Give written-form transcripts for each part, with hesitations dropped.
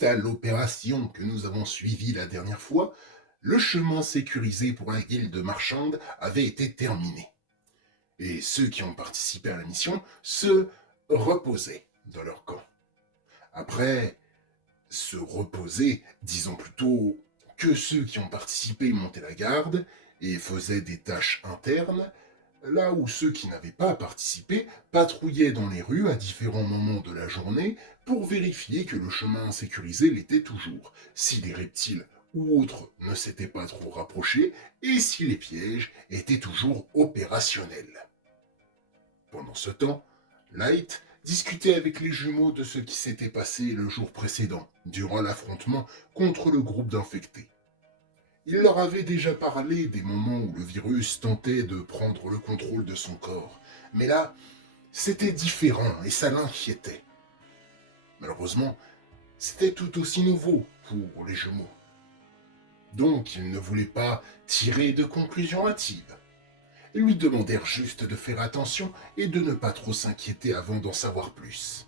Suite à l'opération que nous avons suivie la dernière fois, le chemin sécurisé pour la guilde marchande avait été terminé. Et ceux qui ont participé à la mission se reposaient dans leur camp. Après, se reposer, disons plutôt que ceux qui ont participé montaient la garde et faisaient des tâches internes, là où ceux qui n'avaient pas participé patrouillaient dans les rues à différents moments de la journée pour vérifier que le chemin sécurisé l'était toujours, si des reptiles ou autres ne s'étaient pas trop rapprochés et si les pièges étaient toujours opérationnels. Pendant ce temps, Light discutait avec les jumeaux de ce qui s'était passé le jour précédent, durant l'affrontement contre le groupe d'infectés. Il leur avait déjà parlé des moments où le virus tentait de prendre le contrôle de son corps, mais là, c'était différent et ça l'inquiétait. Malheureusement, c'était tout aussi nouveau pour les jumeaux. Donc, ils ne voulaient pas tirer de conclusions hâtives. Ils lui demandèrent juste de faire attention et de ne pas trop s'inquiéter avant d'en savoir plus.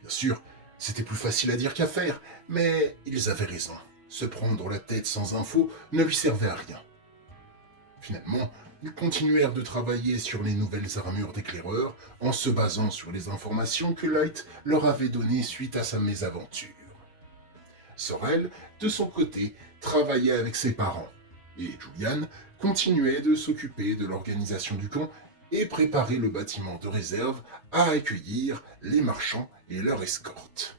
Bien sûr, c'était plus facile à dire qu'à faire, mais ils avaient raison. Se prendre la tête sans info ne lui servait à rien. Finalement, ils continuèrent de travailler sur les nouvelles armures d'éclaireurs en se basant sur les informations que Light leur avait données suite à sa mésaventure. Sorel, de son côté, travaillait avec ses parents, et Julian continuait de s'occuper de l'organisation du camp et préparer le bâtiment de réserve à accueillir les marchands et leur escorte.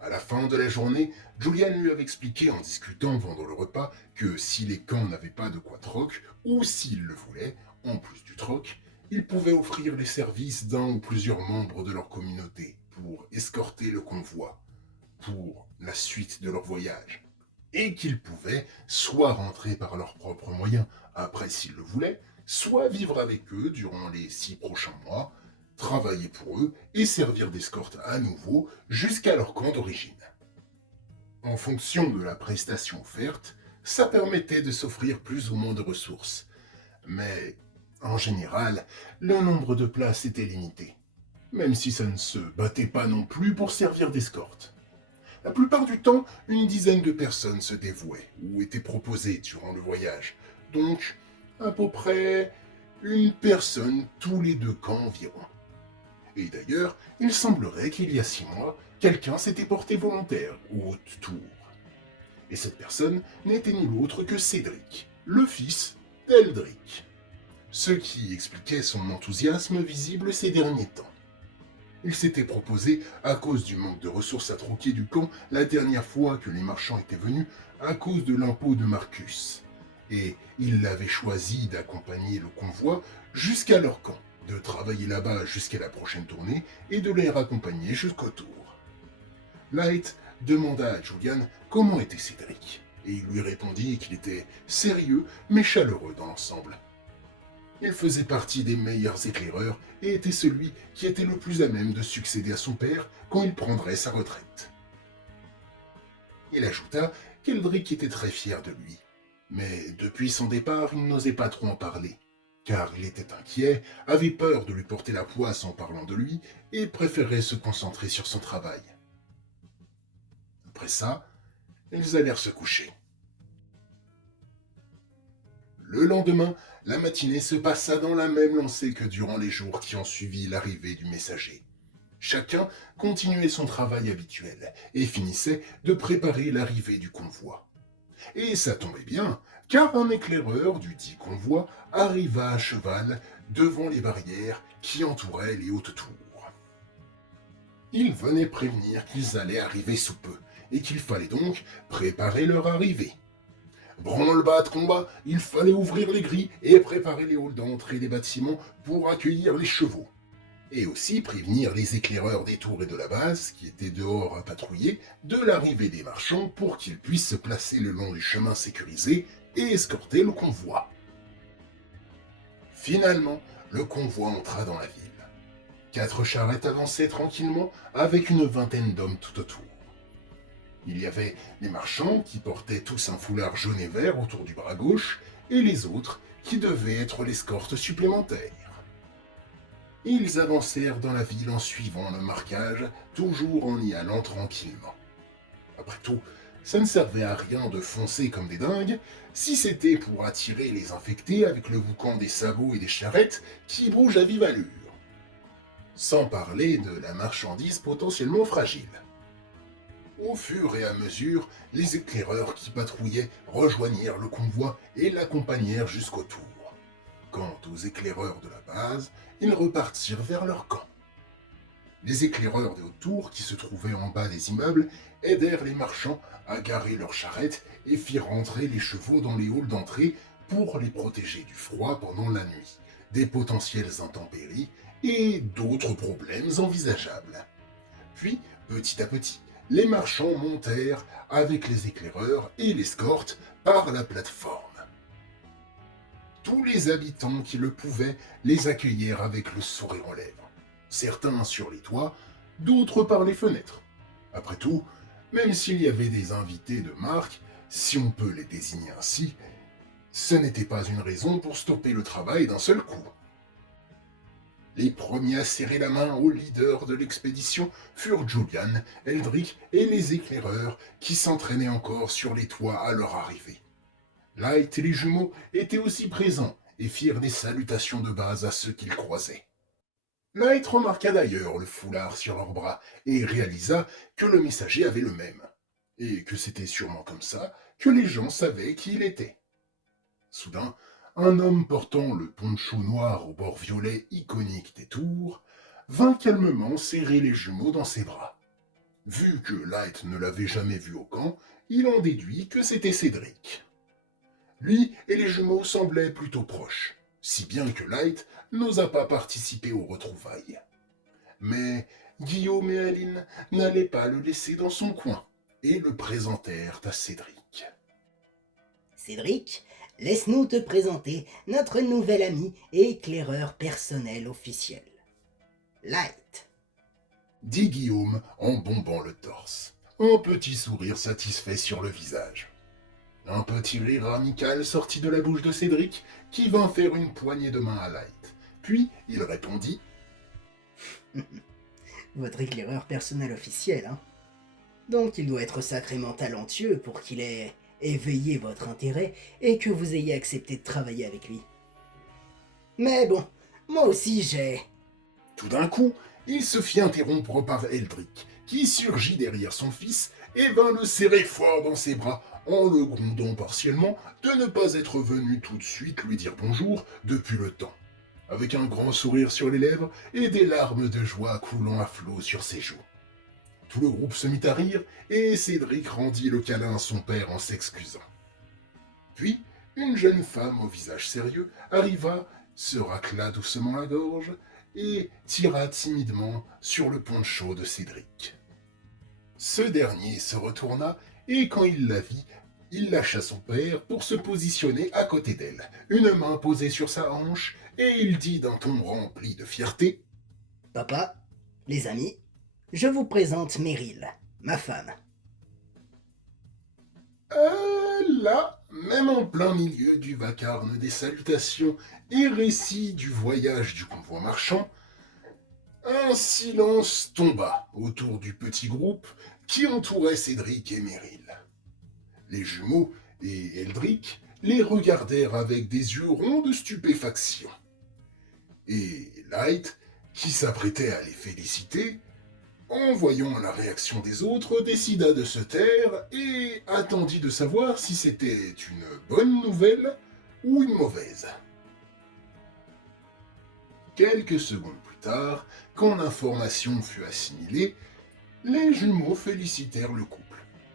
À la fin de la journée, Julian lui avait expliqué en discutant pendant le repas que si les camps n'avaient pas de quoi troc, ou s'ils le voulaient, en plus du troc, ils pouvaient offrir les services d'un ou plusieurs membres de leur communauté pour escorter le convoi, pour la suite de leur voyage, et qu'ils pouvaient soit rentrer par leurs propres moyens après s'ils le voulaient, soit vivre avec eux durant les 6 prochains mois, travailler pour eux et servir d'escorte à nouveau jusqu'à leur camp d'origine. En fonction de la prestation offerte, ça permettait de s'offrir plus ou moins de ressources, mais en général, le nombre de places était limité, même si ça ne se battait pas non plus pour servir d'escorte. La plupart du temps, une dizaine de personnes se dévouaient ou étaient proposées durant le voyage, donc à peu près une personne tous les 2 camps environ. Et d'ailleurs, il semblerait qu'il y a 6 mois, quelqu'un s'était porté volontaire au haute tour. Et cette personne n'était nul autre que Cédric, le fils d'Eldric. Ce qui expliquait son enthousiasme visible ces derniers temps. Il s'était proposé à cause du manque de ressources à troquer du camp la dernière fois que les marchands étaient venus à cause de l'impôt de Marcus. Et il avait choisi d'accompagner le convoi jusqu'à leur camp, de travailler là-bas jusqu'à la prochaine tournée et de les raccompagner jusqu'au tour. Light demanda à Julian comment était Cédric, et il lui répondit qu'il était sérieux mais chaleureux dans l'ensemble. Il faisait partie des meilleurs éclaireurs et était celui qui était le plus à même de succéder à son père quand il prendrait sa retraite. Il ajouta qu'Eldric était très fier de lui, mais depuis son départ, il n'osait pas trop en parler, car il était inquiet, avait peur de lui porter la poisse en parlant de lui et préférait se concentrer sur son travail. Après ça, ils allèrent se coucher. Le lendemain, la matinée se passa dans la même lancée que durant les jours qui ont suivi l'arrivée du messager. Chacun continuait son travail habituel et finissait de préparer l'arrivée du convoi. Et ça tombait bien, car un éclaireur du dit convoi arriva à cheval devant les barrières qui entouraient les hautes tours. Il venait prévenir qu'ils allaient arriver sous peu, et qu'il fallait donc préparer leur arrivée. Branle-bas de combat, il fallait ouvrir les grilles et préparer les halls d'entrée des bâtiments pour accueillir les chevaux. Et aussi prévenir les éclaireurs des tours et de la base, qui étaient dehors à patrouiller, de l'arrivée des marchands pour qu'ils puissent se placer le long du chemin sécurisé et escorter le convoi. Finalement, le convoi entra dans la ville. 4 charrettes avançaient tranquillement avec une vingtaine d'hommes tout autour. Il y avait les marchands qui portaient tous un foulard jaune et vert autour du bras gauche, et les autres qui devaient être l'escorte supplémentaire. Ils avancèrent dans la ville en suivant le marquage, toujours en y allant tranquillement. Après tout, ça ne servait à rien de foncer comme des dingues, si c'était pour attirer les infectés avec le boucan des sabots et des charrettes qui bougent à vive allure. Sans parler de la marchandise potentiellement fragile. Au fur et à mesure, les éclaireurs qui patrouillaient rejoignirent le convoi et l'accompagnèrent jusqu'au tour. Quant aux éclaireurs de la base, ils repartirent vers leur camp. Les éclaireurs des hautes tours qui se trouvaient en bas des immeubles aidèrent les marchands à garer leurs charrettes et firent rentrer les chevaux dans les halls d'entrée pour les protéger du froid pendant la nuit, des potentielles intempéries et d'autres problèmes envisageables. Puis, petit à petit, les marchands montèrent avec les éclaireurs et l'escorte par la plateforme. Tous les habitants qui le pouvaient les accueillèrent avec le sourire aux lèvres. Certains sur les toits, d'autres par les fenêtres. Après tout, même s'il y avait des invités de marque, si on peut les désigner ainsi, ce n'était pas une raison pour stopper le travail d'un seul coup. Les premiers à serrer la main au leader de l'expédition furent Julian, Eldrick et les éclaireurs qui s'entraînaient encore sur les toits à leur arrivée. Light et les jumeaux étaient aussi présents et firent des salutations de base à ceux qu'ils croisaient. Light remarqua d'ailleurs le foulard sur leurs bras et réalisa que le messager avait le même, et que c'était sûrement comme ça que les gens savaient qui il était. Soudain, un homme portant le poncho noir au bord violet iconique des tours vint calmement serrer les jumeaux dans ses bras. Vu que Light ne l'avait jamais vu au camp, il en déduit que c'était Cédric. Lui et les jumeaux semblaient plutôt proches, si bien que Light n'osa pas participer aux retrouvailles. Mais Guillaume et Aline n'allaient pas le laisser dans son coin et le présentèrent à Cédric. Cédric, laisse-nous te présenter notre nouvel ami et éclaireur personnel officiel. Light. Dit Guillaume en bombant le torse, un petit sourire satisfait sur le visage. Un petit rire amical sortit de la bouche de Cédric, qui vint faire une poignée de main à Light. Puis il répondit Votre éclaireur personnel officiel, hein? Donc il doit être sacrément talentueux pour qu'il ait éveillé votre intérêt et que vous ayez accepté de travailler avec lui. Mais bon, moi aussi j'ai... Tout d'un coup, il se fit interrompre par Eldrick, qui surgit derrière son fils et vint le serrer fort dans ses bras, en le grondant partiellement de ne pas être venu tout de suite lui dire bonjour depuis le temps, avec un grand sourire sur les lèvres et des larmes de joie coulant à flots sur ses joues. Tout le groupe se mit à rire et Cédric rendit le câlin à son père en s'excusant. Puis, une jeune femme au visage sérieux arriva, se racla doucement la gorge et tira timidement sur le poncho de Cédric. Ce dernier se retourna et quand il la vit, il lâcha son père pour se positionner à côté d'elle, une main posée sur sa hanche, et il dit d'un ton rempli de fierté « Papa, les amis, je vous présente Meryl, ma femme. » Là, même en plein milieu du vacarme des salutations et récits du voyage du convoi marchand, un silence tomba autour du petit groupe qui entourait Cédric et Meryl. Les jumeaux et Eldrick les regardèrent avec des yeux ronds de stupéfaction. Et Light, qui s'apprêtait à les féliciter, en voyant la réaction des autres, décida de se taire et attendit de savoir si c'était une bonne nouvelle ou une mauvaise. Quelques secondes plus tard, quand l'information fut assimilée, les jumeaux félicitèrent le couple.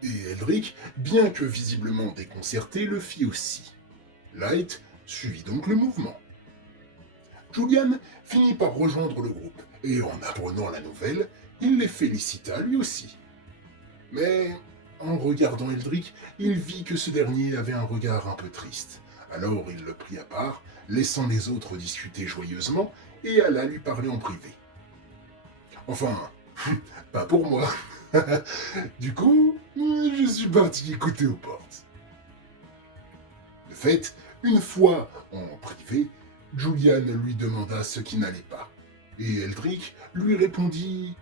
Et Eldrick, bien que visiblement déconcerté, le fit aussi. Light suivit donc le mouvement. Julian finit par rejoindre le groupe, et en apprenant la nouvelle, il les félicita lui aussi. Mais, en regardant Eldrick, il vit que ce dernier avait un regard un peu triste. Alors il le prit à part, laissant les autres discuter joyeusement, et alla lui parler en privé. Enfin, pas pour moi. Du coup, je suis parti écouter aux portes. De fait, une fois en privé, Julian lui demanda ce qui n'allait pas. Et Eldrick lui répondit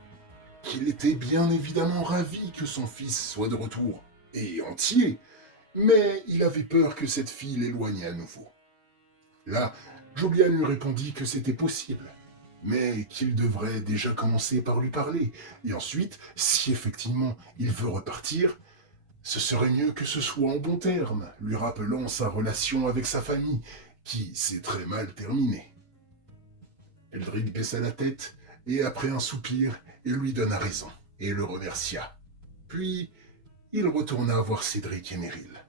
qu'il était bien évidemment ravi que son fils soit de retour, et entier, mais il avait peur que cette fille l'éloignait à nouveau. Là, Julian lui répondit que c'était possible, mais qu'il devrait déjà commencer par lui parler, et ensuite, si effectivement il veut repartir, ce serait mieux que ce soit en bons termes, lui rappelant sa relation avec sa famille, qui s'est très mal terminée. Eldrick baissa la tête, et après un soupir, il lui donna raison, et le remercia. Puis, il retourna voir Cédric et Meryl.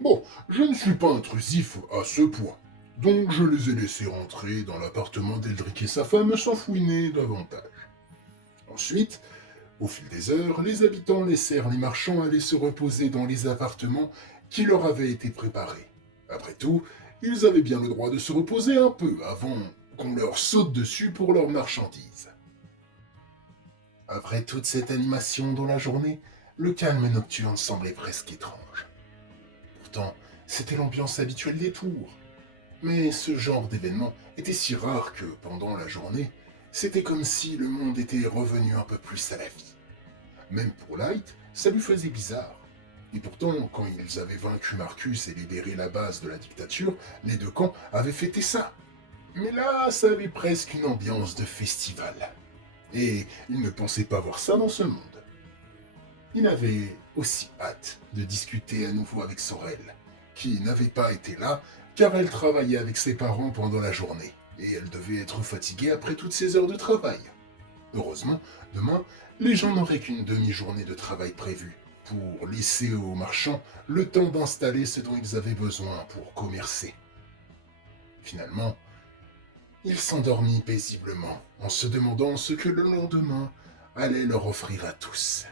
Bon, je ne suis pas intrusif à ce point, donc je les ai laissés rentrer dans l'appartement d'Eldrick et sa femme sans fouiner davantage. Ensuite, au fil des heures, les habitants laissèrent les marchands aller se reposer dans les appartements qui leur avaient été préparés. Après tout, ils avaient bien le droit de se reposer un peu avant qu'on leur saute dessus pour leurs marchandises. Après toute cette animation dans la journée, le calme nocturne semblait presque étrange. Pourtant, c'était l'ambiance habituelle des tours. Mais ce genre d'événement était si rare que, pendant la journée, c'était comme si le monde était revenu un peu plus à la vie. Même pour Light, ça lui faisait bizarre. Et pourtant, quand ils avaient vaincu Marcus et libéré la base de la dictature, les deux camps avaient fêté ça. Mais là, ça avait presque une ambiance de festival. Et il ne pensait pas voir ça dans ce monde. Il avait aussi hâte de discuter à nouveau avec Sorel, qui n'avait pas été là car elle travaillait avec ses parents pendant la journée, et elle devait être fatiguée après toutes ces heures de travail. Heureusement, demain, les gens n'auraient qu'une demi-journée de travail prévue, pour laisser aux marchands le temps d'installer ce dont ils avaient besoin pour commercer. Finalement, il s'endormit paisiblement, en se demandant ce que le lendemain allait leur offrir à tous.